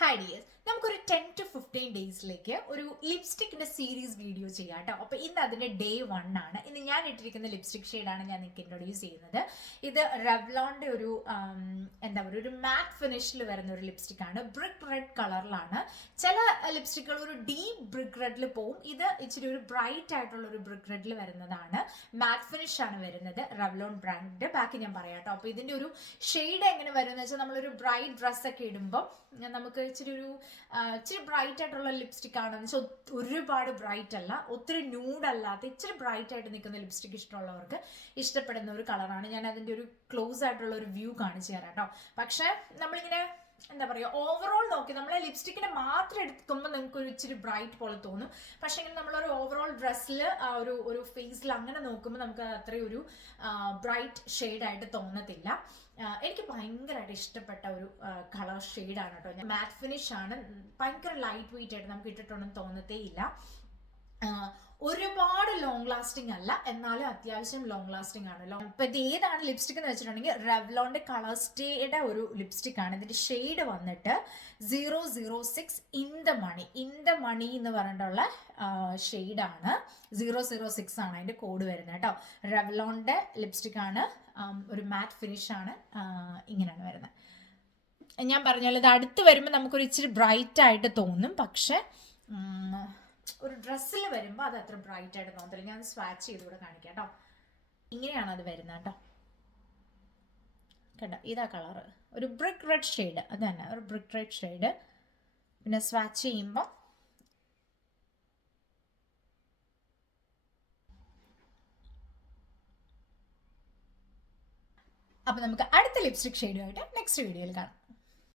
Hi dears, നമുക്കൊരു 10 to 15 ഡേയ്സിലേക്ക് ഒരു ലിപ്സ്റ്റിക്കിന്റെ series video ചെയ്യാം കേട്ടോ. അപ്പോൾ ഇന്ന് അതിന്റെ ഡേ 1 ആണ്. ഇന്ന് ഞാൻ ഇട്ടിരിക്കുന്ന ലിപ്സ്റ്റിക് ഷെയ്ഡാണ് ഞാൻ നിങ്ങൾക്ക് ഇൻട്രൊഡ്യൂസ് ചെയ്യുന്നത്. ഇത് റെവ്ലോണിന്റെ ഒരു എന്താ പറയുക, ഒരു മാറ്റ് ഫിനിഷിൽ വരുന്ന ഒരു ലിപ്സ്റ്റിക് ആണ്. ബ്രിക്ക് റെഡ് കളറിലാണ്. ചില ലിപ്സ്റ്റിക്കുകൾ ഒരു ഡീപ്പ് ബ്രിക്ക് റെഡിൽ പോവും. ഇത് ഇച്ചിരി ഒരു ബ്രൈറ്റ് ആയിട്ടുള്ള ഒരു ബ്രിക്ക് റെഡിൽ വരുന്നതാണ്. മാറ്റ് ഫിനിഷ് ആണ് വരുന്നത്, റെവ്ലോൺ ബ്രാൻഡിന്റെ. ബാക്കി ഞാൻ പറയാം കേട്ടോ. അപ്പോൾ ഇതിന്റെ ഒരു ഷെയ്ഡ് എങ്ങനെ വരുമെന്ന് വെച്ചാൽ, നമ്മളൊരു ബ്രൈറ്റ് ഡ്രസ്സൊക്കെ ഇടുമ്പോൾ നമുക്ക് ഇച്ചിരി ബ്രൈറ്റ് ആയിട്ടുള്ള ലിപ്സ്റ്റിക് ആണെന്ന് വെച്ചാൽ ഒരുപാട് ബ്രൈറ്റ് അല്ല, ഒത്തിരി ന്യൂഡ് അല്ലാത്ത ഇച്ചിരി ബ്രൈറ്റ് ആയിട്ട് നിൽക്കുന്ന ലിപ്സ്റ്റിക് ഇഷ്ടമുള്ളവർക്ക് ഇഷ്ടപ്പെടുന്ന ഒരു കളറാണ്. ഞാൻ അതിൻ്റെ ഒരു ക്ലോസ് ആയിട്ടുള്ള ഒരു വ്യൂ കാണിച്ചു തരാം കേട്ടോ. പക്ഷേ നമ്മളിങ്ങനെ എന്താ പറയുക, ഓവറോൾ നോക്കി നമ്മളെ ലിപ്സ്റ്റിക്കിനെ മാത്രം എടുക്കുമ്പോൾ നിങ്ങൾക്ക് ഒരു ഇച്ചിരി ബ്രൈറ്റ് പോലെ തോന്നും. പക്ഷേ ഇങ്ങനെ നമ്മളൊരു ഓവറോൾ ഡ്രസ്സിൽ ഒരു ഫേസിൽ അങ്ങനെ നോക്കുമ്പോൾ നമുക്ക് അത്രയും ഒരു ബ്രൈറ്റ് ഷെയ്ഡായിട്ട് തോന്നത്തില്ല. എനിക്ക് ഭയങ്കരമായിട്ട് ഇഷ്ടപ്പെട്ട ഒരു കളർ ഷെയ്ഡാണ് കേട്ടോ. മാറ്റ് ഫിനിഷ് ആണ്, ഭയങ്കര ലൈറ്റ് വെയിറ്റ് ആയിട്ട് നമുക്ക് ഇട്ടിട്ടൊന്നും തോന്നത്തേ ഇല്ല. ഒരുപാട് ലോങ് ലാസ്റ്റിംഗ് അല്ല, എന്നാലും അത്യാവശ്യം ലോങ് ലാസ്റ്റിംഗ് ആണ്. ഇപ്പൊ ഇത് ഏതാണ് ലിപ്സ്റ്റിക് എന്ന് വെച്ചിട്ടുണ്ടെങ്കിൽ റെവ്ലോണിന്റെ കളർ സ്റ്റേയുടെ ഒരു ലിപ്സ്റ്റിക് ആണ്. ഇതിന്റെ ഷെയ്ഡ് വന്നിട്ട് 006 ഇൻ ദ മണി എന്ന് പറഞ്ഞിട്ടുള്ള ഷെയ്ഡാണ്. 006 ആണ് അതിന്റെ കോഡ് വരുന്നത് കേട്ടോ. റെവ്ലോണിന്റെ ലിപ്സ്റ്റിക് ആണ്, ഒരു മാറ്റ് ഫിനിഷ് ആണ്. ഇങ്ങനെയാണ് വരുന്നത്. ഞാൻ പറഞ്ഞാൽ ഇത് അടുത്ത് വരുമ്പോൾ നമുക്കൊരു ഇച്ചിരി ബ്രൈറ്റ് ആയിട്ട് തോന്നും, പക്ഷെ ഒരു ഡ്രസ്സിൽ വരുമ്പോൾ അത് അത്ര ബ്രൈറ്റ് ആയിട്ട് തോന്നത്തില്ല. ഞാൻ സ്വാച്ച് ചെയ്തുകൂടെ കാണിക്കാം കേട്ടോ. ഇങ്ങനെയാണ് അത് വരുന്നത് കേട്ടോ. കേട്ടോ, ഇതാ കളറ്, ഒരു ബ്രിക്ക് റെഡ് ഷെയ്ഡ്. അത് തന്നെ, ഒരു ബ്രിക്ക് റെഡ് ഷെയ്ഡ്. പിന്നെ സ്വാച്ച് ചെയ്യുമ്പോൾ അപ്പോൾ നമുക്ക് അടുത്ത ലിപ്സ്റ്റിക് ഷെയ്ഡുമായിട്ട് നെക്സ്റ്റ് വീഡിയോയിൽ കാണാം.